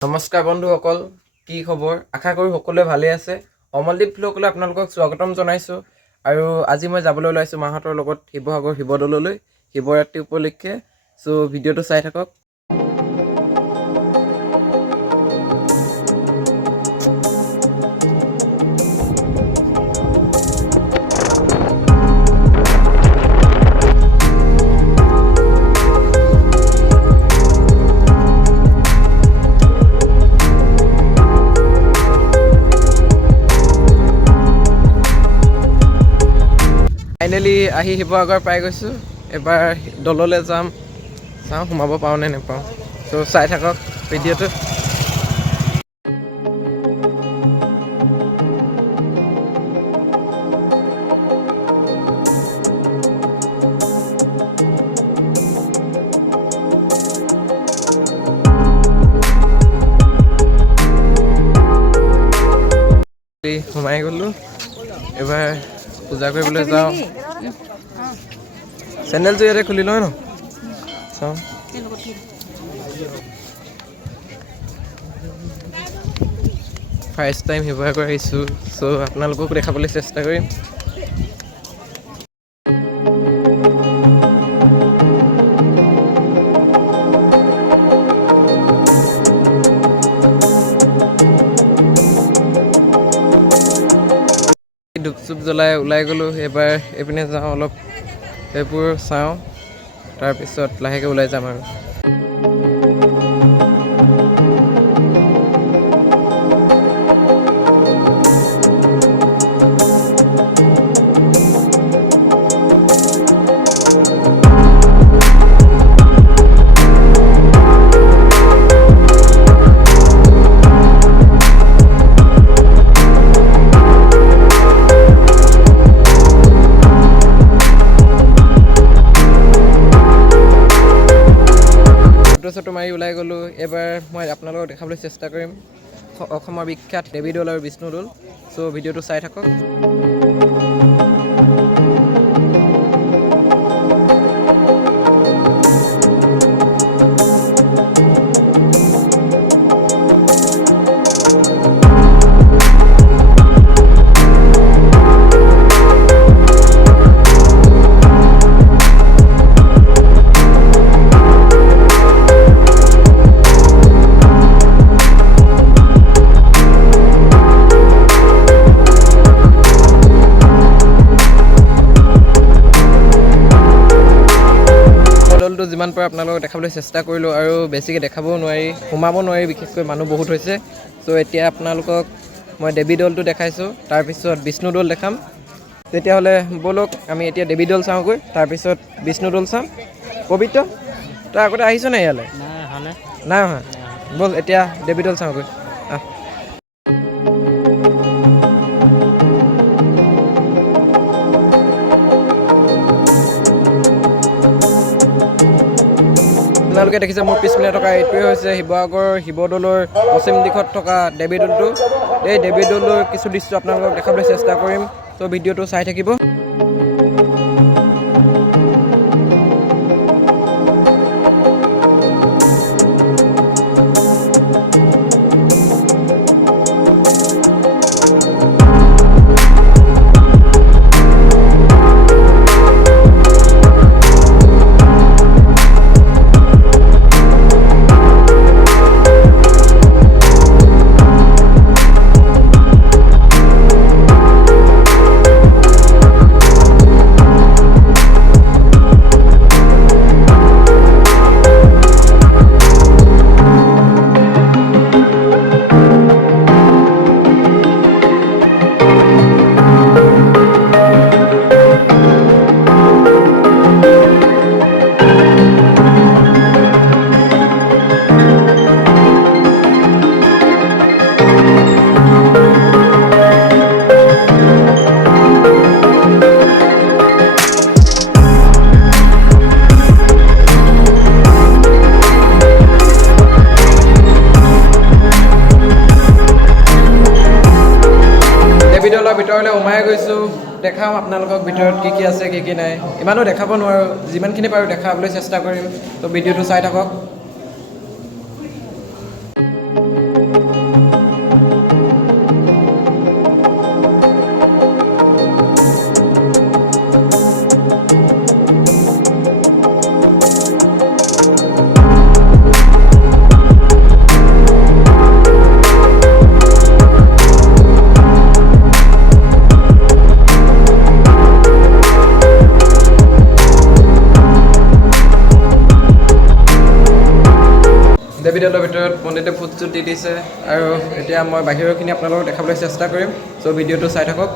নমস্কাৰ বন্ধুসকল, কি খবৰ? আশা কৰোঁ সকলোৱে ভালে আছে। অমলদ্বীপ ভ্লগলৈ আপোনালোকক স্বাগতম জনাইছোঁ। আৰু আজি মই যাবলৈ ওলাইছোঁ মাহঁতৰ লগত শিৱসাগৰ শিৱদৌললৈ শিৱৰাত্ৰি উপলক্ষে। চ' ভিডিঅ'টো চাই থাকক। ফাইনেলি আহি শিৱসাগৰ পাই গৈছোঁ। এবাৰ দললৈ যাম, চাওঁ সোমাব পাৰোঁ নে নাপাওঁ। চ' চাই থাকক ভিডিঅ'টো। সোমাই গ'লোঁ, এবাৰ পূজা কৰিবলৈ যাওঁ। চেণ্ডেলযোৰ ইয়াতে খুলি লয় ন, চাওঁ। ফাৰ্ষ্ট টাইম শিৱসাগৰ আহিছোঁ, চ' আপোনালোককো দেখাবলৈ চেষ্টা কৰিম। ধূপ চুপ জ্বলাই ওলাই গ'লোঁ। এবাৰ এইপিনে যাওঁ, অলপ সেইবোৰ চাওঁ, তাৰপিছত লাহেকৈ ওলাই যাম আৰু। ফটো মাৰি ওলাই গ'লোঁ। এবাৰ মই আপোনালোকক দেখাবলৈ চেষ্টা কৰিম অসমৰ বিখ্যাত দেৱীদৌল আৰু বিষ্ণুদৌল। চ' ভিডিঅ'টো চাই থাকক। দৌলটো যিমান পাৰে আপোনালোকক দেখাবলৈ চেষ্টা কৰিলোঁ, আৰু বেছিকৈ দেখাবও নোৱাৰি, সোমাব নোৱাৰি, বিশেষকৈ মানুহ বহুত হৈছে। চ' এতিয়া আপোনালোকক মই দেৱীদৌলটো দেখাইছোঁ, তাৰপিছত বিষ্ণুদৌল দেখাম। তেতিয়াহ'লে ব'লক আমি এতিয়া দেৱীদৌল চাওঁগৈ, তাৰপিছত বিষ্ণুদৌল চাম। পবিত্ৰ, তই আগতে আহিছ নাই ইয়ালৈ? নাই অহা। ব'ল এতিয়া দেৱীদৌল চাওঁগৈ। আপোনালোকে দেখিছে মোৰ পিছপিনে থকা এইটোৱে হৈছে শিৱসাগৰ শিৱদৌলৰ পশ্চিম দিশত থকা দেৱীদৌলটো। এই দেৱীদৌলৰ কিছু দৃশ্য আপোনালোকক দেখাবলৈ চেষ্টা কৰিম, ত' ভিডিঅ'টো চাই থাকিব। ভিতৰলৈ সোমাই গৈছোঁ, দেখাম আপোনালোকক ভিতৰত কি কি আছে কি কি নাই। ইমানো দেখাব নোৱাৰোঁ, যিমানখিনি পাৰোঁ দেখাবলৈ চেষ্টা কৰিম। তো ভিডিঅ'টো চাই থাকক। চুট দি দিছে আৰু এতিয়া মই বাহিৰৰখিনি আপোনালোকক দেখাবলৈ চেষ্টা কৰিম। চ' ভিডিঅ'টো চাই থাকক।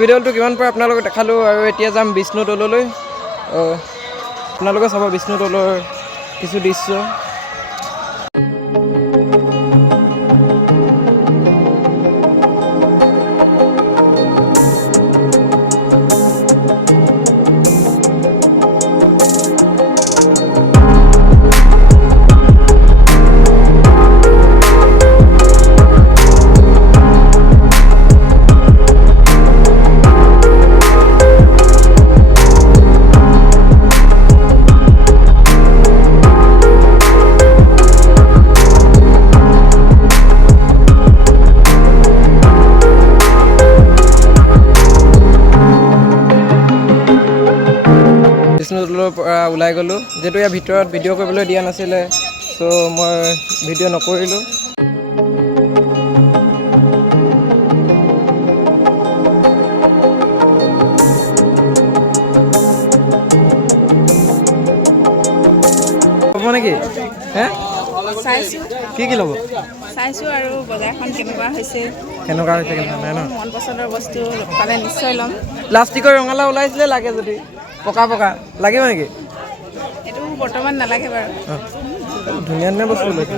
ভিডিঅ'টো কিমান পাৰে আপোনালোকক দেখালোঁ আৰু এতিয়া যাম বিষ্ণুদৌললৈ। আপোনালোকে চাব বিষ্ণুদৌলৰ কিছু দৃশ্য। বিষ্ণুদৌলৰ পৰা ওলাই গ'লোঁ, যিহেতু ইয়াৰ ভিতৰত ভিডিঅ' কৰিবলৈ দিয়া নাছিলে, চ' মই ভিডিঅ' নকৰিলোঁ। হ'ব নেকি? কি ল'ব? চাইছোঁ আৰু বজাৰখন কেনেকুৱা হৈছে নাই ন? মন পচন্দৰ বস্তু পালে নিশ্চয় ল'ম। প্লাষ্টিকৰ ৰঙালাও ওলাইছিলে, লাগে যদি পকা লাগিব নেকি? এইটো বৰ্তমান নালাগে বাৰু। ধুনীয়া ধুনীয়া বস্তু ওলাইছে।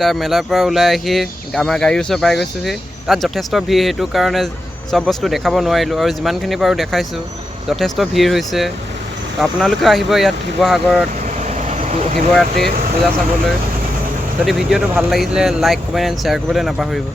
তাৰ মেলাৰ পৰা ওলাই আহি আমাৰ গাড়ীৰ ওচৰ পাই গৈছোঁহি। তাত যথেষ্ট ভিৰ, সেইটো কাৰণে চব বস্তু দেখাব নোৱাৰিলোঁ আৰু যিমানখিনি পাৰোঁ দেখাইছোঁ। যথেষ্ট ভিৰ হৈছে। আপোনালোকেও আহিব ইয়াত শিৱসাগৰত শিৱৰাত্ৰিৰ পূজা চাবলৈ। যদি ভিডিঅ'টো ভাল লাগিছিলে লাইক, কমেণ্ট এণ্ড শ্বেয়াৰ কৰিবলৈ নাপাহৰিব।